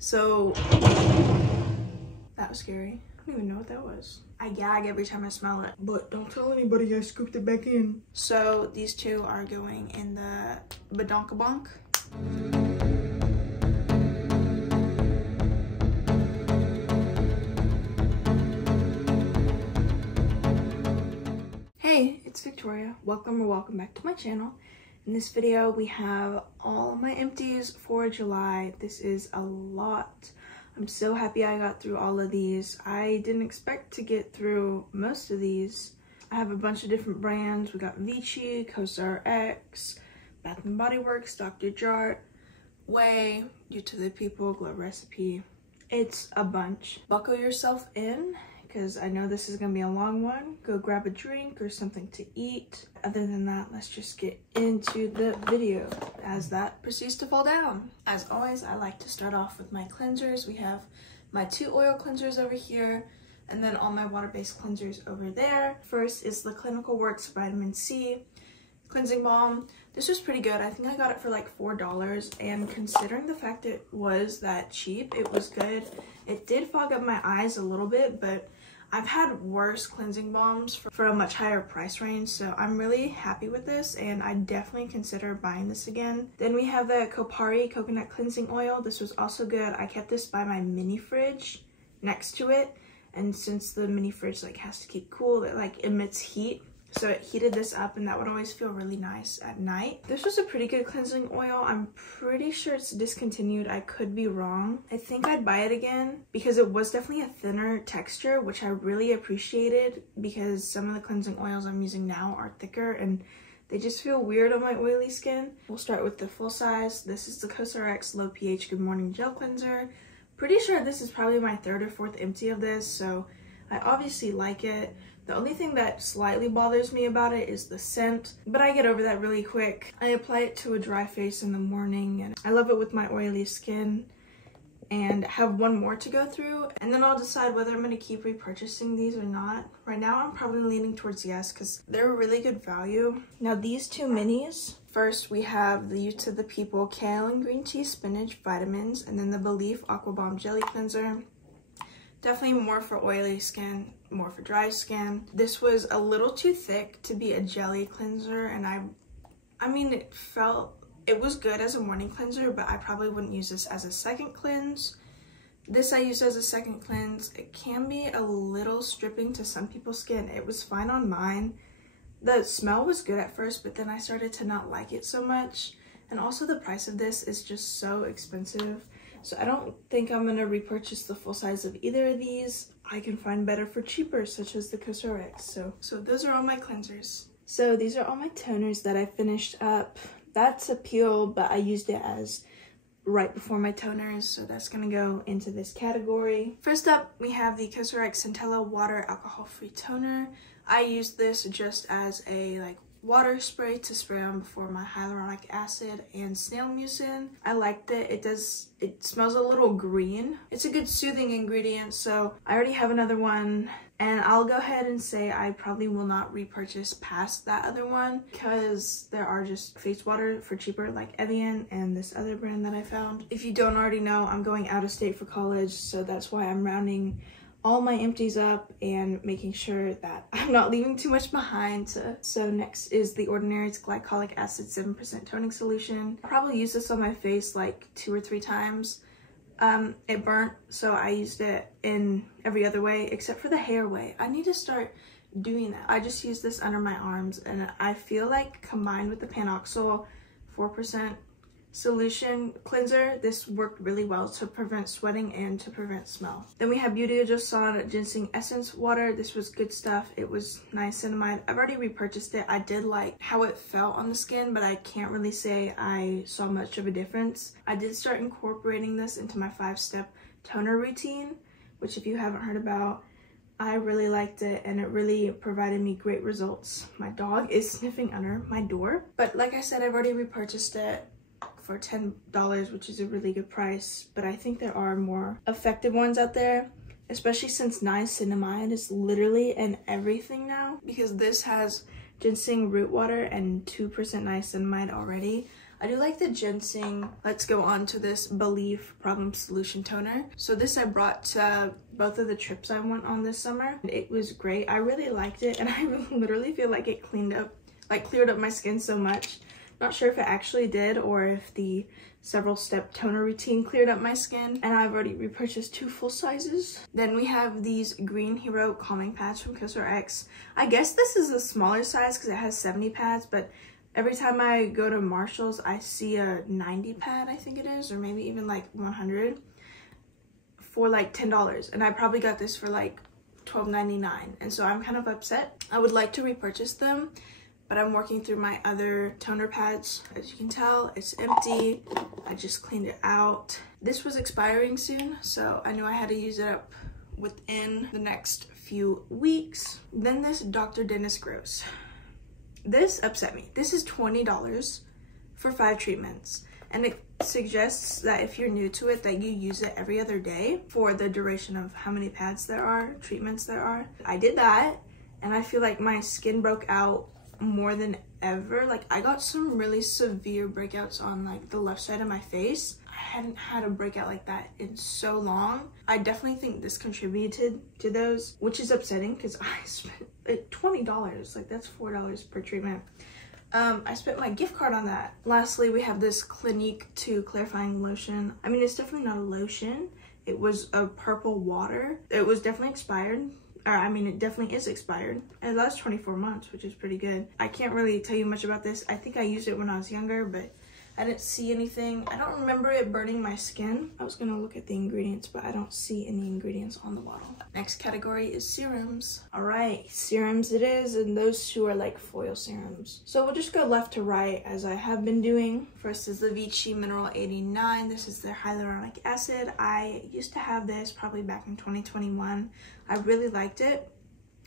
So that was scary. I don't even know what that was. I gag every time I smell it, but don't tell anybody I scooped it back in. So these two are going in the badonkabonk. Hey, it's Victoria. Welcome back to my channel. In this video, we have all my empties for July. This is a lot. I'm so happy I got through all of these. I didn't expect to get through most of these. I have a bunch of different brands. We got Vichy, CosRX, Bath & Body Works, Dr. Jart, Way, You to the People, Glow Recipe. It's a bunch. Buckle yourself in, because I know this is gonna be a long one. Go grab a drink or something to eat. Other than that, let's just get into the video as that proceeds to fall down. As always, I like to start off with my cleansers. We have my 2 oil cleansers over here, and then all my water-based cleansers over there. First is the Clinical Works Vitamin C Cleansing Balm. This was pretty good. I think I got it for like $4, and considering the fact it was that cheap, it was good. It did fog up my eyes a little bit, but I've had worse cleansing balms for a much higher price range, so I'm really happy with this, and I definitely consider buying this again. Then we have the Kopari Coconut Cleansing Oil. This was also good. I kept this by my mini fridge next to it, and since the mini fridge like has to keep cool, it like emits heat, so it heated this up, and that would always feel really nice at night. This was a pretty good cleansing oil. I'm pretty sure it's discontinued. I could be wrong. I think I'd buy it again because it was definitely a thinner texture, which I really appreciated, because some of the cleansing oils I'm using now are thicker and they just feel weird on my oily skin. We'll start with the full size. This is the CosRX Low pH Good Morning Gel Cleanser. Pretty sure this is probably my 3rd or 4th empty of this, so I obviously like it. The only thing that slightly bothers me about it is the scent, but I get over that really quick. I apply it to a dry face in the morning, and I love it with my oily skin, and have one more to go through, and then I'll decide whether I'm going to keep repurchasing these or not. Right now, I'm probably leaning towards yes, because they're a really good value. Now, these 2 minis. First, we have the You to the People Kale and Green Tea Spinach Vitamins, and then the Belief Aqua Bomb Jelly Cleanser. Definitely more for oily skin, more for dry skin. This was a little too thick to be a jelly cleanser, and I mean, it was good as a morning cleanser, but I probably wouldn't use this as a second cleanse. This I used as a second cleanse. It can be a little stripping to some people's skin. It was fine on mine. The smell was good at first, but then I started to not like it so much. And also the price of this is just so expensive. So I don't think I'm gonna repurchase the full size of either of these. I can find better for cheaper, such as the CosRX. So those are all my cleansers. So these are all my toners that I finished up. That's a peel, but I used it as right before my toners, so that's gonna go into this category. First up, we have the CosRX Centella Water Alcohol-Free Toner. I used this just as a water spray to spray on before my hyaluronic acid and snail mucin. I liked it. It smells a little green. It's a good soothing ingredient, so I already have another one, and I'll go ahead and say I probably will not repurchase past that other one, because there are just face water for cheaper like Evian and this other brand that I found. If you don't already know, I'm going out of state for college, so that's why I'm rounding all my empties up and making sure that I'm not leaving too much behind. So next is the Ordinary's Glycolic Acid 7% Toning Solution. I probably used this on my face like 2 or 3 times. It burnt, so I used it in every other way except for the hair way. I need to start doing that. I just use this under my arms, and I feel like combined with the Panoxyl 4% solution cleanser, this worked really well to prevent sweating and to prevent smell. Then we have Beauty of Joseon Ginseng Essence Water. This was good stuff. It was niacinamide. I've already repurchased it. I did like how it felt on the skin, but I can't really say I saw much of a difference. I did start incorporating this into my 5-step toner routine, which if you haven't heard about, I really liked it, and it really provided me great results. My dog is sniffing under my door, but like I said, I've already repurchased it for $10, which is a really good price, but I think there are more effective ones out there, especially since niacinamide is literally in everything now, because this has ginseng root water and 2% niacinamide already. I do like the ginseng. Let's go on to this Believe Problem Solution Toner. So this I brought to both of the trips I went on this summer. It was great. I really liked it, and I literally feel like it cleared up my skin so much. Not sure if it actually did or if the several step toner routine cleared up my skin, and I've already repurchased 2 full sizes. Then we have these Green Hero calming pads from CosRX. I guess this is a smaller size because it has 70 pads, but every time I go to Marshall's I see a 90 pad, I think it is, or maybe even like 100 for like $10, and I probably got this for like $12.99, and so I'm kind of upset. I would like to repurchase them, but I'm working through my other toner pads. As you can tell, it's empty. I just cleaned it out. This was expiring soon, so I knew I had to use it up within the next few weeks. Then this Dr. Dennis Gross. This upset me. This is $20 for 5 treatments, and it suggests that if you're new to it, that you use it every other day for the duration of how many pads there are, treatments there are. I did that, and I feel like my skin broke out more than ever. Like, I got some really severe breakouts on like the left side of my face. I hadn't had a breakout like that in so long. I definitely think this contributed to those, which is upsetting because I spent like $20. Like, that's $4 per treatment. I spent my gift card on that. Lastly, we have this Clinique 2 clarifying lotion. I mean, it's definitely not a lotion. It was a purple water. It was definitely expired. I mean, it definitely is expired. It lasts 24 months, which is pretty good. I can't really tell you much about this. I think I used it when I was younger, but I didn't see anything. I don't remember it burning my skin. I was gonna look at the ingredients, but I don't see any ingredients on the bottle. Next category is serums. All right, serums it is, and those 2 are like foil serums. So we'll just go left to right as I have been doing. First is the Vichy Mineral 89. This is their hyaluronic acid. I used to have this probably back in 2021. I really liked it.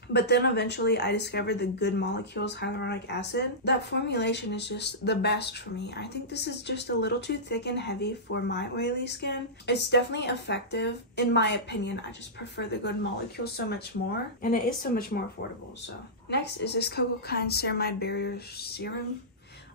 But then eventually I discovered the Good Molecules hyaluronic acid. That formulation is just the best for me. I think this is just a little too thick and heavy for my oily skin. It's definitely effective in my opinion. I just prefer the Good Molecules so much more, and it is so much more affordable. So next is this Cocokind Ceramide Barrier Serum.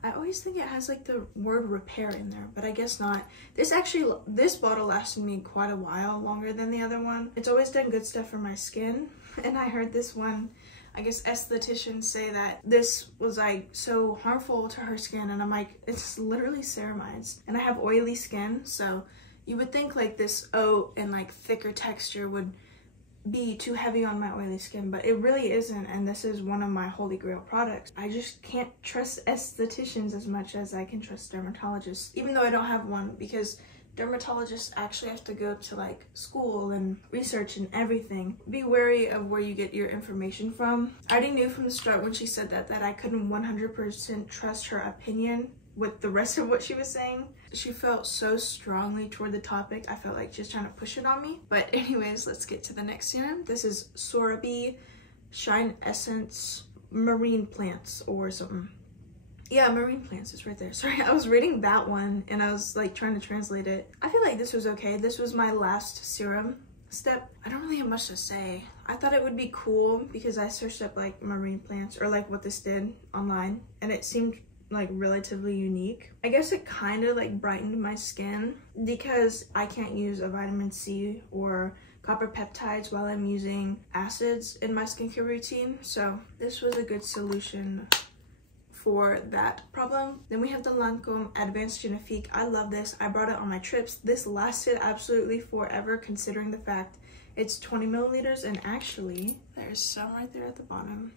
I always think it has like the word repair in there, but I guess not. This bottle lasted me quite a while, longer than the other one. It's always done good stuff for my skin, and I heard this one, I guess estheticians say that this was like so harmful to her skin, and I'm like, it's literally ceramides, and I have oily skin, so you would think like this oat and like thicker texture would be too heavy on my oily skin, but it really isn't, and this is one of my holy grail products. I just can't trust estheticians as much as I can trust dermatologists, even though I don't have one, because dermatologists actually have to go to like school and research and everything. Be wary of where you get your information from. I already knew from the start when she said that I couldn't 100% trust her opinion with the rest of what she was saying. She felt so strongly toward the topic. I felt like she was trying to push it on me. But anyways, let's get to the next serum. This is Sorabi Shine Essence Marine Plants or something. Yeah, Marine Plants is right there. Sorry, I was reading that one and I was like trying to translate it. I feel like this was okay. This was my last serum step. I don't really have much to say. I thought it would be cool because I searched up like marine plants or like what this did online, and it seemed like relatively unique. I guess it kind of like brightened my skin because I can't use a vitamin C or copper peptides while I'm using acids in my skincare routine, so this was a good solution for that problem. Then we have the Lancome Advanced Genifique. I love this. I brought it on my trips. This lasted absolutely forever considering the fact it's 20 milliliters, and actually there's some right there at the bottom.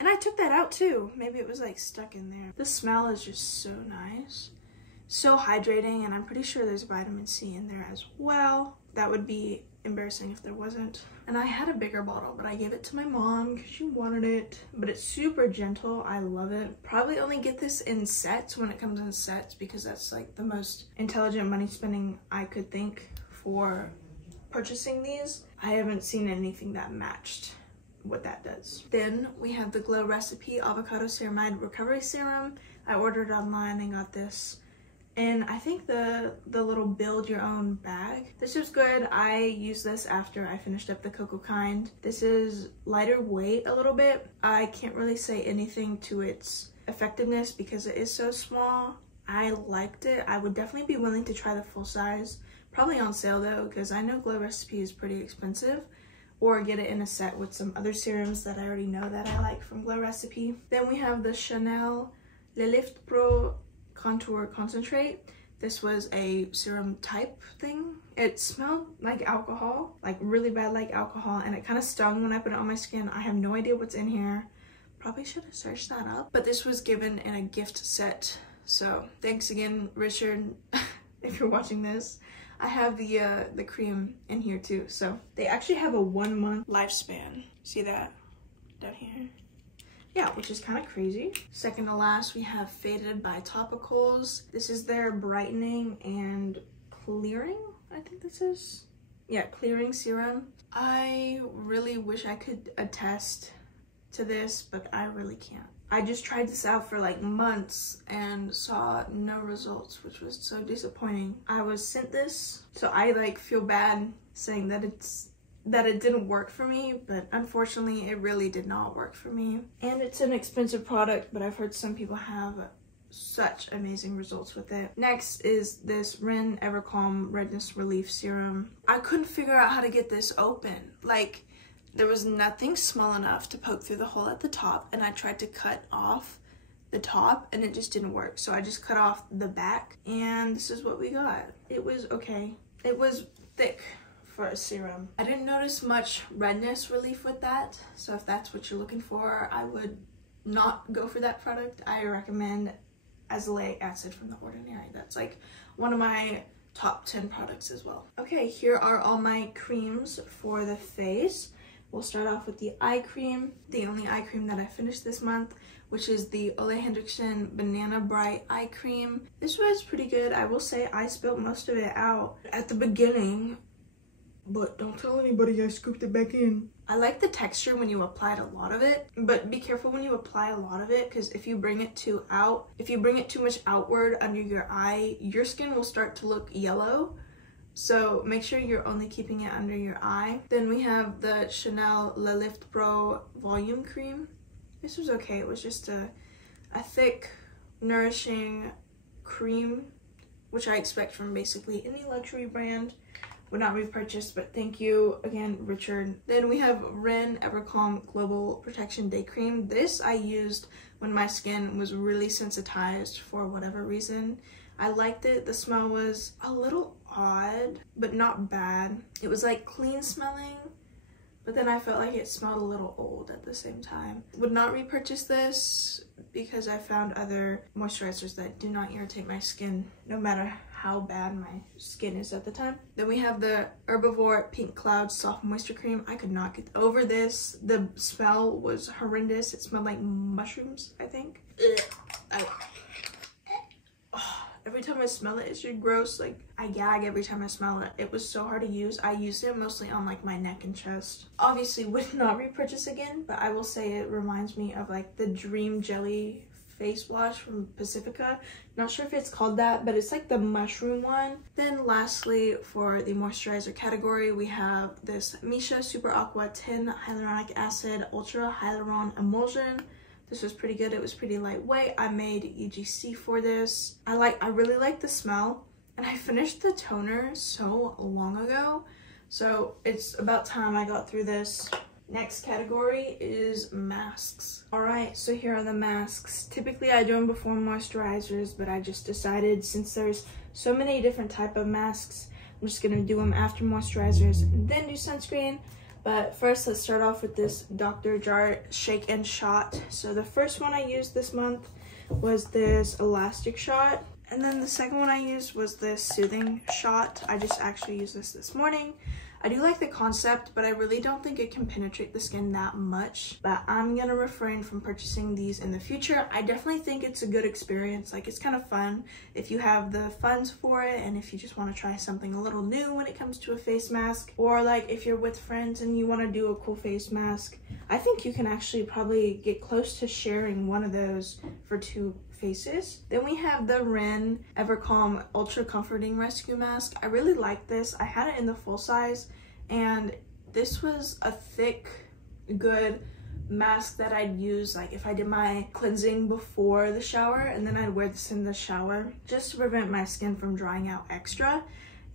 And I took that out too. Maybe it was like stuck in there. The smell is just so nice. So hydrating, and I'm pretty sure there's vitamin C in there as well. That would be embarrassing if there wasn't. And I had a bigger bottle, but I gave it to my mom because she wanted it. But it's super gentle. I love it. Probably only get this in sets when it comes in sets because that's like the most intelligent money spending I could think for purchasing these. I haven't seen anything that matched what that does. Then we have the Glow Recipe Avocado Ceramide Recovery Serum. I ordered online and got this. And I think the little build your own bag. This was good. I used this after I finished up the Cocokind. This is lighter weight a little bit. I can't really say anything to its effectiveness because it is so small. I liked it. I would definitely be willing to try the full size. Probably on sale though, because I know Glow Recipe is pretty expensive. Or get it in a set with some other serums that I already know that I like from Glow Recipe. Then we have the Chanel Le Lift Pro Contour Concentrate. This was a serum type thing. It smelled like alcohol, like really bad like alcohol, and it kind of stung when I put it on my skin. I have no idea what's in here. Probably should have searched that up. But this was given in a gift set. So thanks again, Richard, if you're watching this. I have the cream in here too. So they actually have a 1 month lifespan. See that down here? Yeah, which is kind of crazy. Second to last, we have Faded by Topicals. This is their brightening and clearing, I think this is. Yeah, clearing serum. I really wish I could attest to this, but I really can't. I just tried this out for like months and saw no results, which was so disappointing. I was sent this, so I like feel bad saying that it didn't work for me, but unfortunately it really did not work for me. And it's an expensive product, but I've heard some people have such amazing results with it. Next is this Ren Evercalm Redness Relief Serum. I couldn't figure out how to get this open. Like, there was nothing small enough to poke through the hole at the top, and I tried to cut off the top and it just didn't work. So I just cut off the back and this is what we got. It was okay. It was thick for a serum. I didn't notice much redness relief with that, so if that's what you're looking for, I would not go for that product. I recommend Azelaic Acid from The Ordinary. That's like one of my top 10 products as well. Okay, here are all my creams for the face. We'll start off with the eye cream, the only eye cream that I finished this month, which is the Ole Henriksen Banana Bright Eye Cream. This was pretty good. I will say I spilled most of it out at the beginning, but don't tell anybody I scooped it back in. I like the texture when you applied a lot of it, but be careful when you apply a lot of it, because if you bring it too much outward under your eye, your skin will start to look yellow. So make sure you're only keeping it under your eye. Then we have the Chanel Le Lift Pro Volume Cream. This was okay. It was just a thick, nourishing cream, which I expect from basically any luxury brand. Would not repurchase, but thank you again, Richard. Then we have Ren Evercalm Global Protection Day Cream. This I used when my skin was really sensitized for whatever reason. I liked it. The smell was a little odd, but not bad. It was like clean smelling, but then I felt like it smelled a little old at the same time. Would not repurchase this because I found other moisturizers that do not irritate my skin, no matter how bad my skin is at the time. Then we have the Herbivore Pink Cloud Soft Moisture Cream. I could not get over this. The smell was horrendous. It smelled like mushrooms, I think. Every time I smell it, it's just gross. Like, I gag every time I smell it. It was so hard to use. I used it mostly on like my neck and chest. Obviously would not repurchase again, but I will say it reminds me of like the Dream Jelly face wash from Pacifica. Not sure if it's called that, but it's like the mushroom one. Then lastly, for the moisturizer category, we have this Misha Super Aqua 10 Hyaluronic Acid Ultra Hyaluron Emulsion. This was pretty good. It was pretty lightweight. I made UGC for this. I really like the smell, and I finished the toner so long ago, so it's about time I got through this. Next category is masks. Alright, so here are the masks. Typically I do them before moisturizers, but I just decided since there's so many different type of masks, I'm just gonna do them after moisturizers and then do sunscreen. But first, let's start off with this Dr. Jart Shake and Shot. So the first one I used this month was this Elastic Shot. And then the second one I used was this Soothing Shot. I just actually used this morning. I do like the concept, but I really don't think it can penetrate the skin that much. But I'm gonna refrain from purchasing these in the future. I definitely think it's a good experience. Like, it's kind of fun if you have the funds for it, and if you just want to try something a little new when it comes to a face mask, or like if you're with friends and you want to do a cool face mask. I think you can actually probably get close to sharing one of those for 2 faces. Then we have the Ren Evercalm Ultra Comforting Rescue Mask. I really like this. I had it in the full size, and this was a thick, good mask that I'd use like if I did my cleansing before the shower, and then I'd wear this in the shower just to prevent my skin from drying out extra.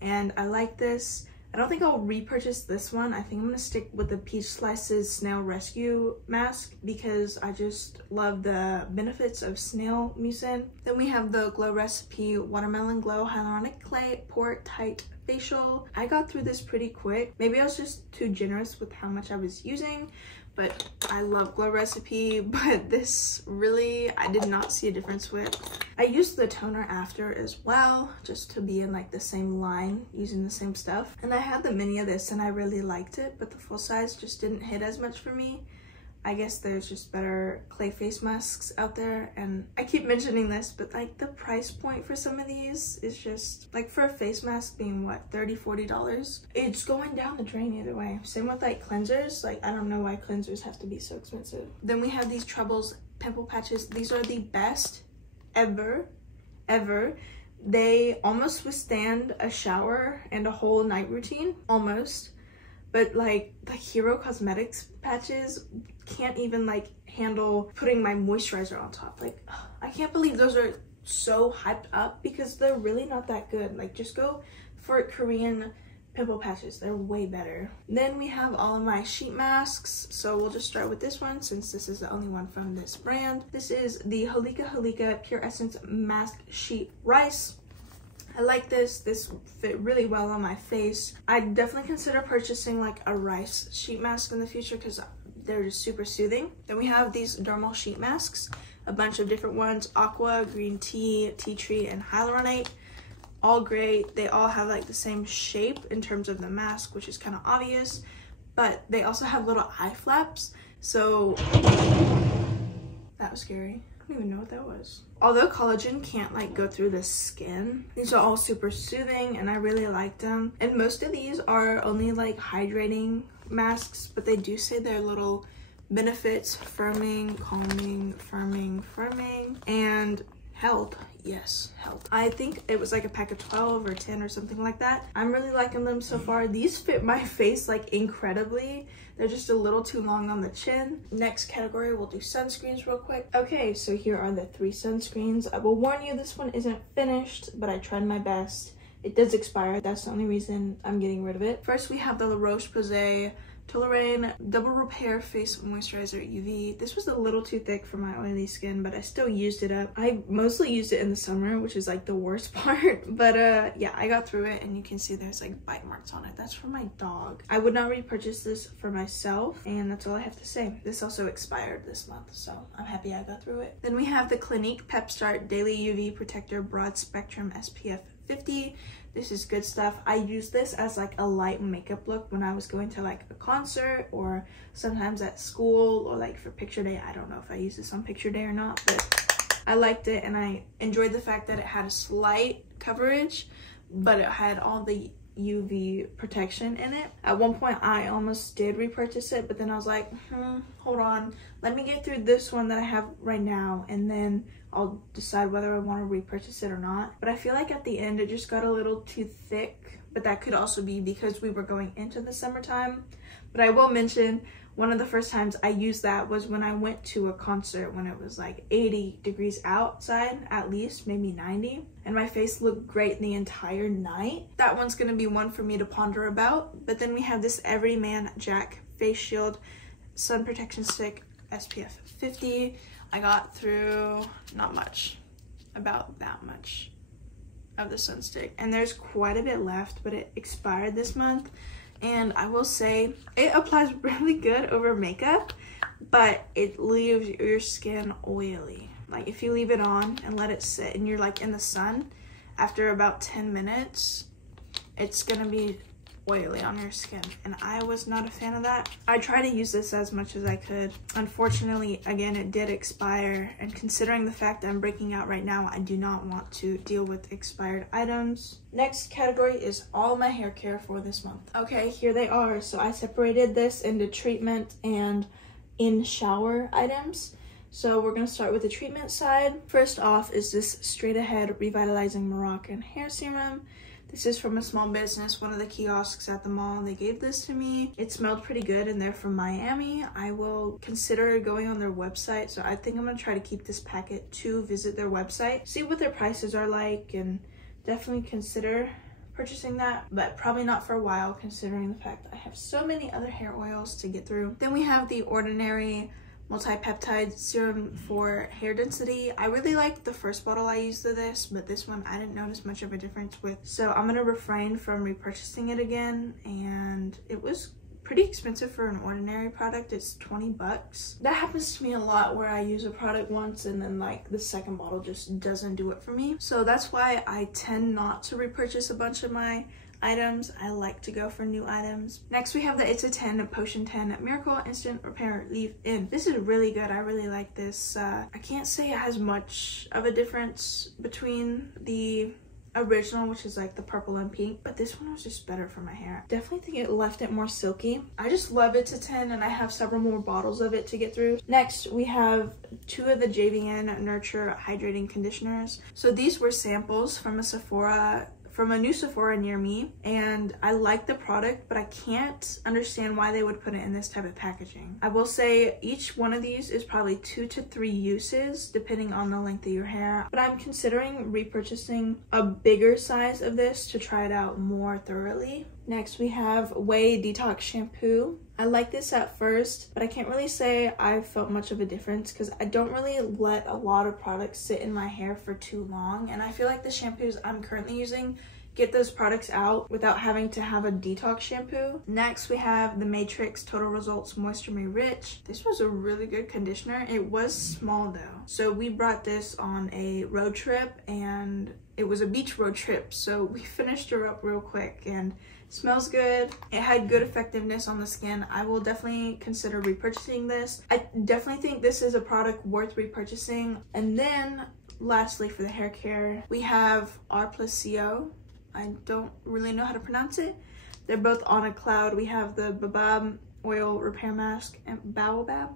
And I like this. I don't think I'll repurchase this one. I think I'm gonna stick with the Peach Slices Snail Rescue mask because I just love the benefits of snail mucin. Then we have the Glow Recipe Watermelon Glow Hyaluronic Clay Pore Tight Facial. I got through this pretty quick. Maybe I was just too generous with how much I was using, but I love Glow Recipe, but this really, I did not see a difference with. I used the toner after as well, just to be in like the same line, using the same stuff. And I had the mini of this and I really liked it, but the full size just didn't hit as much for me. I guess there's just better clay face masks out there, and I keep mentioning this, but like the price point for some of these is just like, for a face mask being what, $30–40, it's going down the drain either way. Same with like cleansers. Like, I don't know why cleansers have to be so expensive. Then we have these Troubles pimple patches. These are the best ever. They almost withstand a shower and a whole night routine, almost. But like the Hero Cosmetics patches can't even like handle putting my moisturizer on top. Like, I can't believe those are so hyped up because they're really not that good. Like, just go for Korean pimple patches, they're way better. Then we have all of my sheet masks, so we'll just start with this one since this is the only one from this brand. This is the Holika Pure Essence Mask Sheet Rice. I like this. This fit really well on my face. I definitely consider purchasing like a rice sheet mask in the future because they're just super soothing. Then we have these dermal sheet masks, a bunch of different ones: aqua, green tea, tea tree, and hyaluronate. All great. They all have like the same shape in terms of the mask, which is kind of obvious, but they also have little eye flaps. So that was scary. I don't even know what that was. Although collagen can't like go through the skin, these are all super soothing and I really like them. And most of these are only like hydrating masks, but they do say their little benefits: firming, calming, firming, and health. Yes, health. I think it was like a pack of 12 or 10 or something like that. I'm really liking them so far. These fit my face like incredibly. They're just a little too long on the chin. Next category, we'll do sunscreens real quick. Okay, so here are the 3 sunscreens. I will warn you, this one isn't finished, but I tried my best. It does expire. That's the only reason I'm getting rid of it. First, we have the La Roche-Posay Toleraine Double Repair Face Moisturizer UV. This was a little too thick for my oily skin, but I still used it up. I mostly used it in the summer, which is like the worst part. But yeah, I got through it and you can see there's like bite marks on it. That's for my dog. I would not repurchase this for myself, and that's all I have to say. This also expired this month, so I'm happy I got through it. Then we have the Clinique Pep Start Daily UV Protector Broad Spectrum SPF 50. This is good stuff. I use this as like a light makeup look when I was going to like a concert or sometimes at school or like for picture day. I don't know if I use this on picture day or not, but I liked it and I enjoyed the fact that it had a slight coverage, but it had all the UV protection in it. At one point I almost did repurchase it, but then I was like, hold on, let me get through this one that I have right now and then I'll decide whether I want to repurchase it or not. But I feel like at the end it just got a little too thick, but that could also be because we were going into the summertime. But I will mention, one of the first times I used that was when I went to a concert when it was like 80 degrees outside, at least maybe 90, and my face looked great the entire night. That one's gonna be one for me to ponder about. But then we have this Everyman Jack Face Shield Sun Protection Stick SPF 50. I got through not much, about that much of the sun stick, and there's quite a bit left, but it expired this month. And I will say it applies really good over makeup, but it leaves your skin oily. Like if you leave it on and let it sit and you're like in the sun, after about 10 minutes it's gonna be oily on your skin, and I was not a fan of that. I tried to use this as much as I could. Unfortunately, again, it did expire, and considering the fact that I'm breaking out right now, I do not want to deal with expired items. Next category is all my hair care for this month. Okay, here they are. So I separated this into treatment and in shower items. So we're gonna start with the treatment side. First off is this Straight Ahead Revitalizing Moroccan Hair Serum. This is from a small business, one of the kiosks at the mall. They gave this to me. It smelled pretty good and they're from Miami. I will consider going on their website. So I think I'm gonna try to keep this packet to visit their website, see what their prices are like, and definitely consider purchasing that, but probably not for a while considering the fact that I have so many other hair oils to get through. Then we have the Ordinary multi-peptide serum for hair density. I really liked the first bottle I used of this, but this one I didn't notice much of a difference with, so I'm gonna refrain from repurchasing it again. And it was pretty expensive for an Ordinary product. It's 20 bucks. That happens to me a lot where I use a product once and then like the second bottle just doesn't do it for me, so that's why I tend not to repurchase a bunch of my items. I like to go for new items. Next we have the It's a 10 Potion 10 Miracle Instant Repair Leave-In. This is really good. I really like this. I can't say it has much of a difference between the original, which is like the purple and pink, but this one was just better for my hair. Definitely think it left it more silky. I just love It's a 10 and I have several more bottles of it to get through. Next we have 2 of the JVN Nurture Hydrating Conditioners. So these were samples from a new Sephora near me, and I like the product, but I can't understand why they would put it in this type of packaging. I will say each one of these is probably 2 to 3 uses depending on the length of your hair, but I'm considering repurchasing a bigger size of this to try it out more thoroughly. Next we have Way Detox Shampoo. I like this at first, but I can't really say I felt much of a difference because I don't really let a lot of products sit in my hair for too long, and I feel like the shampoos I'm currently using get those products out without having to have a detox shampoo. Next we have the Matrix Total Results Moisture Me Rich. This was a really good conditioner. It was small though, so we brought this on a road trip, and it was a beach road trip, so we finished her up real quick, and smells good. It had good effectiveness on the skin. I will definitely consider repurchasing this. I definitely think this is a product worth repurchasing. And then lastly, for the hair care, we have R+CO. I don't really know how to pronounce it. They're both on a cloud. We have the Baobab Oil Repair Mask and Baobab.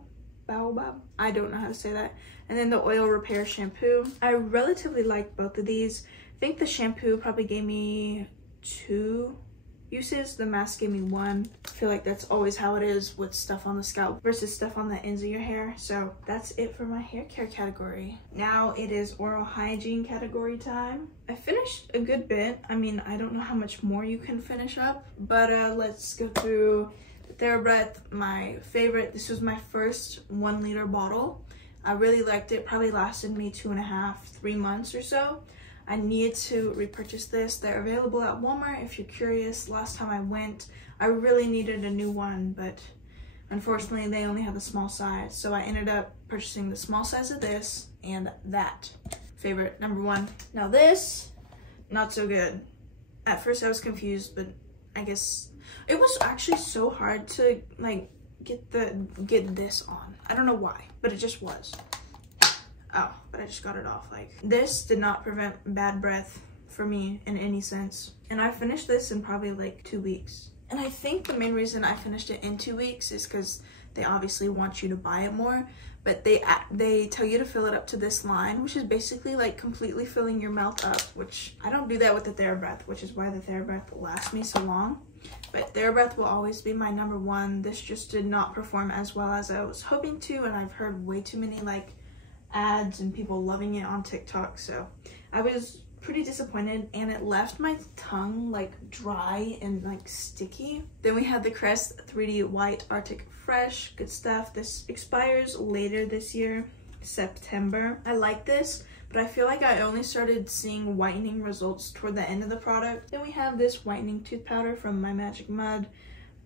I don't know how to say that. And then the Oil Repair Shampoo. I relatively like both of these. I think the shampoo probably gave me 2 uses. The mask gave me 1. I feel like that's always how it is with stuff on the scalp versus stuff on the ends of your hair. So that's it for my hair care category. Now it is oral hygiene category time. I finished a good bit. I mean, I don't know how much more you can finish up, but let's go through the TheraBreath, my favorite. This was my first 1 liter bottle. I really liked it. Probably lasted me 2.5, 3 months or so. I need to repurchase this. They're available at Walmart if you're curious. Last time I went, I really needed a new one, but unfortunately they only have a small size. So I ended up purchasing the small size of this and that. Favorite, number 1. Now this, not so good. At first I was confused, but I guess it was actually so hard to like get this on. I don't know why, but it just was. Oh, but I just got it off. Like, this did not prevent bad breath for me in any sense. And I finished this in probably like 2 weeks. And I think the main reason I finished it in 2 weeks is because they obviously want you to buy it more, but they tell you to fill it up to this line, which is basically like completely filling your mouth up, which I don't do that with the TheraBreath, which is why the TheraBreath lasts me so long. But TheraBreath will always be my number 1. This just did not perform as well as I was hoping to, and I've heard way too many like ads and people loving it on TikTok, so I was pretty disappointed, and it left my tongue like dry and like sticky. Then we had the Crest 3D White Arctic Fresh. Good stuff. This expires later this year, September. I like this, but I feel like I only started seeing whitening results toward the end of the product. Then we have this whitening tooth powder from My Magic Mud.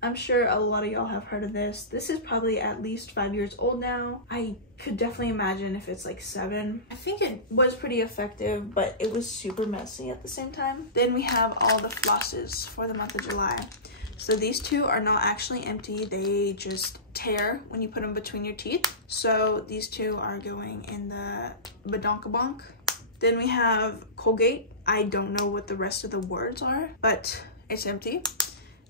I'm sure a lot of y'all have heard of this. This is probably at least 5 years old now. I could definitely imagine if it's like 7. I think it was pretty effective, but it was super messy at the same time. Then we have all the flosses for the month of July. So these 2 are not actually empty. They just tear when you put them between your teeth. So these 2 are going in the badonkabonk. Then we have Colgate. I don't know what the rest of the words are, but it's empty.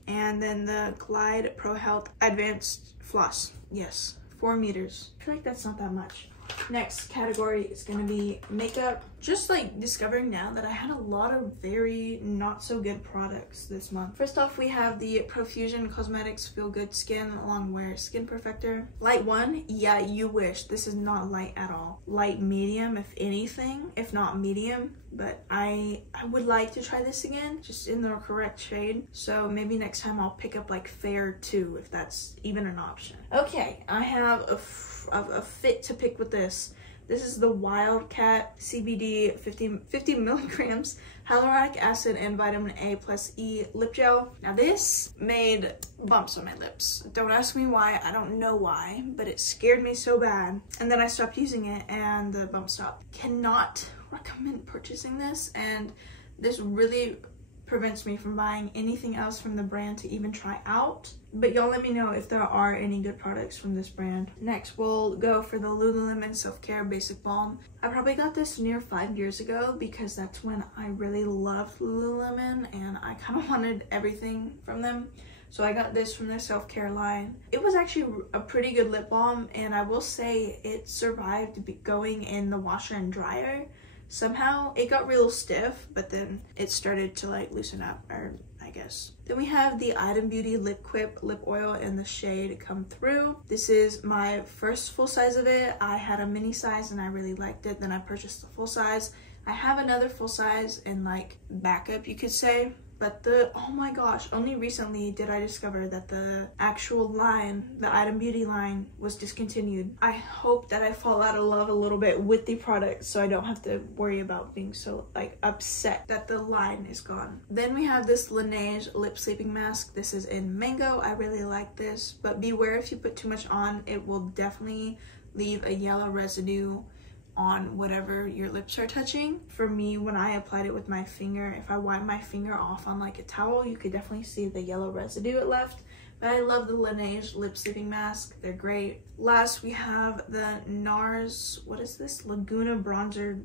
And then the Glide Pro Health Advanced Floss. Yes, 4 meters. I feel like that's not that much. Next category is gonna be makeup. just like discovering now that I had a lot of very not so good products this month. First off, we have the Profusion Cosmetics Feel Good Skin Longwear Skin Perfector. Light 1, yeah, you wish. This is not light at all. Light medium, if anything, if not medium. But I would like to try this again, just in the correct shade. So maybe next time I'll pick up like Fair 2, if that's even an option. Okay, I have a fit to pick with this. This is the Wildcat CBD 50 milligrams hyaluronic acid and vitamin A plus E lip gel. Now this made bumps on my lips. Don't ask me why, I don't know why, but it scared me so bad. And then I stopped using it and the bump stopped. Cannot recommend purchasing this, and this really prevents me from buying anything else from the brand to even try out. But y'all let me know if there are any good products from this brand. Next, we'll go for the Lululemon Self-Care Basic Balm. I probably got this near 5 years ago because that's when I really loved Lululemon and I kind of wanted everything from them. So I got this from their self-care line. It was actually a pretty good lip balm, and I will say it survived going in the washer and dryer. Somehow it got real stiff, but then it started to like loosen up, or I guess. Then we have the Item Beauty Lip Quip Lip Oil in the shade Come Through. This is my first full size of it. I had a mini size and I really liked it. Then I purchased the full size. I have another full size in like backup, you could say. But oh my gosh, only recently did I discover that the actual line, the Item Beauty line, was discontinued. I hope that I fall out of love a little bit with the product so I don't have to worry about being so like upset that the line is gone. Then we have this Laneige Lip Sleeping Mask. This is in Mango. I really like this, but beware if you put too much on, it will definitely leave a yellow residue on whatever your lips are touching. For me, when I applied it with my finger, if I wipe my finger off on like a towel, you could definitely see the yellow residue it left. But I love the Laneige Lip Sleeping Mask. They're great. Last, we have the NARS, what is this? Laguna Bronzer,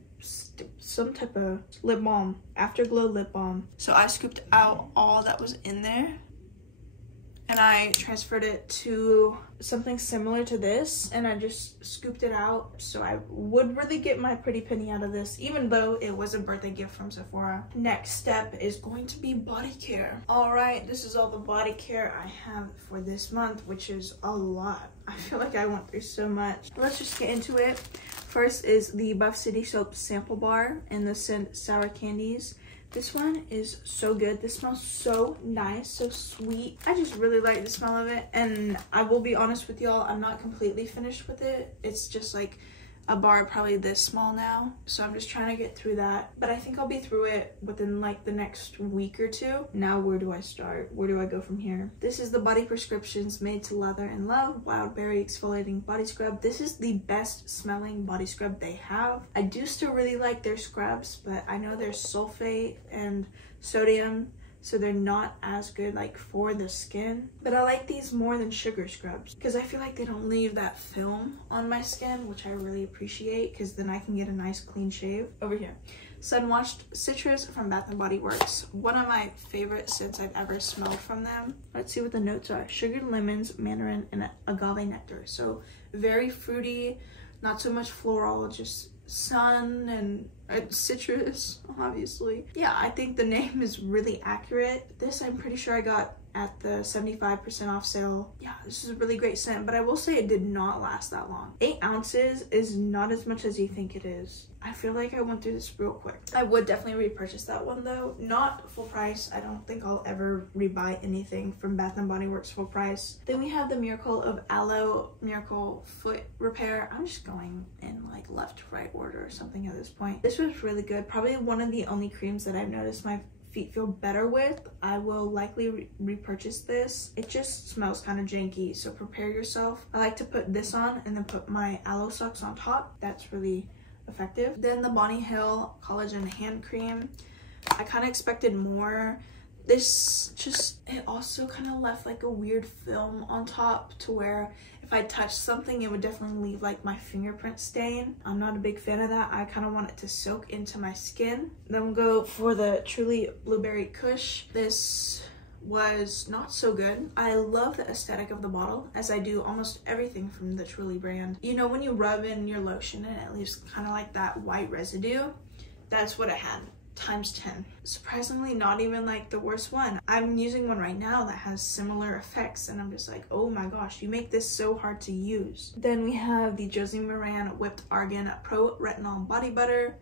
some type of lip balm, Afterglow lip balm. So I scooped out all that was in there and I transferred it to something similar to this, and I just scooped it out. So I would really get my pretty penny out of this, even though it was a birthday gift from Sephora. Next step is going to be body care. All right, this is all the body care I have for this month, which is a lot. I feel like I went through so much. Let's just get into it. First is the Buff City Soap Sample Bar in the scent Sour Candies. This one is so good. This smells so nice, so sweet. I just really like the smell of it. And I will be honest with y'all, I'm not completely finished with it. It's just like a bar probably this small now. So I'm just trying to get through that. But I think I'll be through it within like the next week or two. Now where do I start? Where do I go from here? This is the Body Prescriptions Made to Lather and Love Wild Berry Exfoliating Body Scrub. This is the best smelling body scrub they have. I do still really like their scrubs, but I know there's sulfate and sodium, so they're not as good like for the skin. But I like these more than sugar scrubs because I feel like they don't leave that film on my skin, which I really appreciate because then I can get a nice clean shave. Over here, Sun Washed Citrus from Bath & Body Works. One of my favorite scents I've ever smelled from them. Let's see what the notes are. Sugared lemons, mandarin, and agave nectar. So very fruity, not so much floral, just sun and citrus, obviously. Yeah, I think the name is really accurate. This I'm pretty sure I got at the 75% off sale. Yeah, this is a really great scent, but I will say it did not last that long. 8 ounces is not as much as you think it is. I feel like I went through this real quick. I would definitely repurchase that one though. Not full price. I don't think I'll ever rebuy anything from Bath & Body Works full price. Then we have the Miracle of Aloe Miracle Foot Repair. I'm just going in like left to right order or something at this point. This was really good. Probably one of the only creams that I've noticed my feet feel better with. I will likely repurchase this. It just smells kind of janky, so prepare yourself. I like to put this on and then put my aloe socks on top. That's really effective. Then the Bonnie Hill Collagen Hand Cream. I kind of expected more. This just, it also kind of left like a weird film on top to where if I touched something, it would definitely leave like my fingerprint stain. I'm not a big fan of that. I kind of want it to soak into my skin. Then we'll go for the Truly Blueberry Kush. This was not so good. I love the aesthetic of the bottle, as I do almost everything from the Truly brand. You know, when you rub in your lotion and it leaves kind of like that white residue, that's what it had, times 10. Surprisingly, not even like the worst one. I'm using one right now that has similar effects, and I'm just like, oh my gosh, you make this so hard to use. Then we have the Josie Moran Whipped Argan Pro Retinol Body Butter.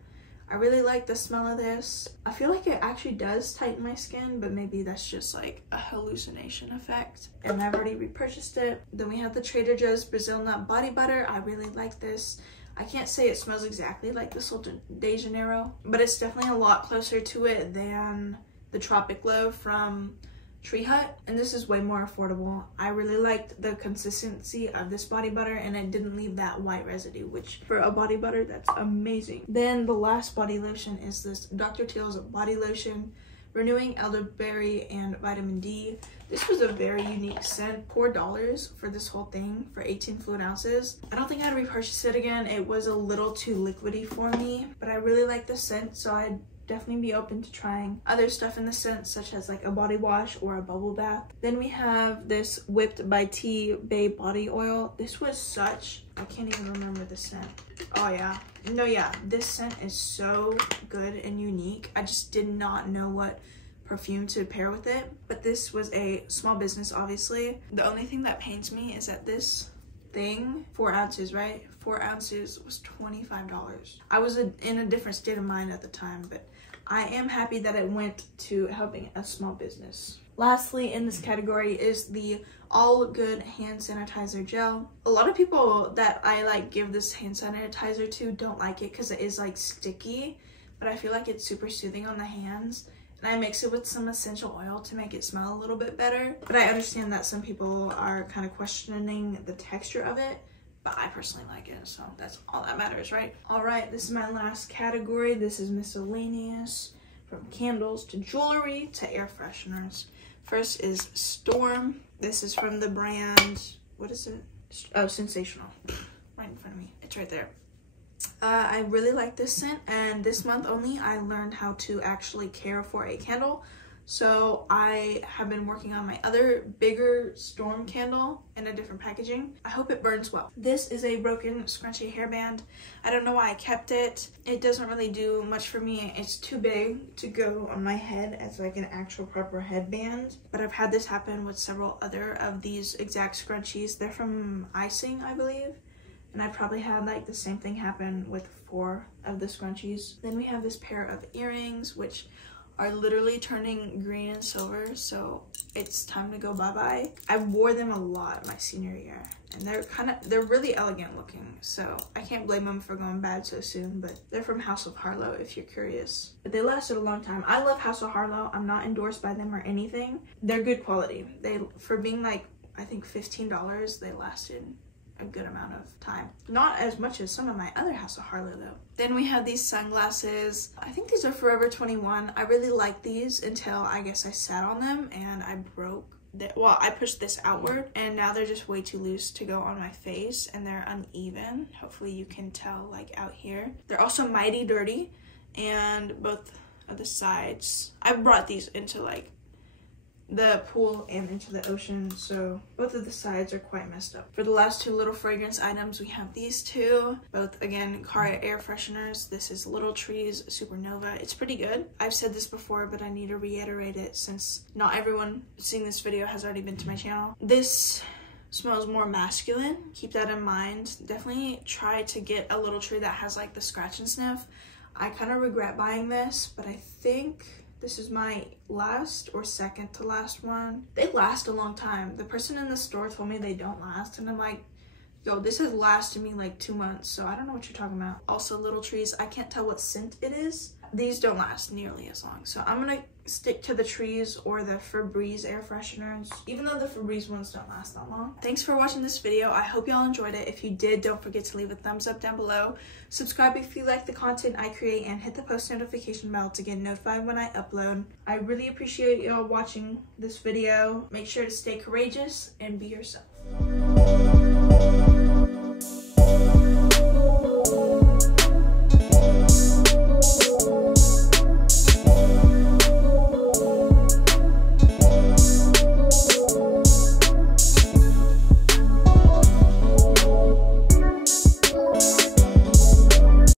I really like the smell of this. I feel like it actually does tighten my skin, but maybe that's just like a hallucination effect. And I've already repurchased it. Then we have the Trader Joe's Brazil Nut Body Butter. I really like this. I can't say it smells exactly like the Sol de Janeiro, but it's definitely a lot closer to it than the Tropic Glow from Tree Hut, and this is way more affordable. I really liked the consistency of this body butter, and it didn't leave that white residue, which for a body butter, that's amazing. Then the last body lotion is this Dr. Teal's body lotion, renewing elderberry and vitamin D. This was a very unique scent, $4 for this whole thing for 18 fluid ounces. I don't think I'd repurchase it again. It was a little too liquidy for me, but I really like the scent, so I'd definitely be open to trying other stuff in the scent, such as like a body wash or a bubble bath. Then we have this Whipped by Tea Bay body oil. This was such, I can't even remember the scent. Oh yeah, no, yeah, this scent is so good and unique. I just did not know what perfume to pair with it, but this was a small business, obviously. The only thing that pains me is that this thing, 4 ounces, right? 4 ounces was $25. I was in a different state of mind at the time, but I am happy that it went to helping a small business. Lastly, in this category is the All Good hand sanitizer gel. A lot of people that I like give this hand sanitizer to don't like it because it is like sticky, but I feel like it's super soothing on the hands. And I mix it with some essential oil to make it smell a little bit better. But I understand that some people are kind of questioning the texture of it, but I personally like it, so that's all that matters, right? All right, this is my last category. This is miscellaneous, from candles to jewelry to air fresheners. First is Storm. This is from the brand, what is it? Oh, Sensational. Right in front of me. It's right there. I really like this scent, and this month only I learned how to actually care for a candle. So I have been working on my other bigger Storm candle in a different packaging. I hope it burns well. This is a broken scrunchy hairband. I don't know why I kept it. It doesn't really do much for me. It's too big to go on my head as like an actual proper headband. But I've had this happen with several other of these exact scrunchies. They're from Icing, I believe. And I probably had like the same thing happen with 4 of the scrunchies. Then we have this pair of earrings, which are literally turning green and silver, so it's time to go bye-bye. I wore them a lot my senior year, and they're really elegant looking, so I can't blame them for going bad so soon. But they're from House of Harlow if you're curious, but they lasted a long time. I love House of Harlow. I'm not endorsed by them or anything. They're good quality. They, for being like, I think $15, they lasted a good amount of time. Not as much as some of my other House of Harlow though. Then we have these sunglasses. I think these are Forever 21. I really like these until I guess I sat on them and I broke well, I pushed this outward, and now they're just way too loose to go on my face, and they're uneven. Hopefully you can tell like out here. They're also mighty dirty, and both of the sides, I brought these into like the pool and into the ocean, so both of the sides are quite messed up. For the last 2 little fragrance items, we have these 2, both again Cara air fresheners. This is Little Trees Supernova. It's pretty good. I've said this before, but I need to reiterate it since not everyone seeing this video has already been to my channel. This smells more masculine. Keep that in mind. Definitely try to get a Little Tree that has like the scratch and sniff. I kind of regret buying this, but I think this is my last or second to last one. They last a long time. The person in the store told me they don't last, and I'm like, yo, this has lasted me like 2 months, so I don't know what you're talking about. Also, Little Trees, I can't tell what scent it is. These don't last nearly as long, so I'm gonna stick to the Trees or the Febreze air fresheners, even though the Febreze ones don't last that long. Thanks for watching this video. I hope y'all enjoyed it. If you did, don't forget to leave a thumbs up down below. Subscribe if you like the content I create, and hit the post notification bell to get notified when I upload. I really appreciate y'all watching this video. Make sure to stay courageous and be yourself.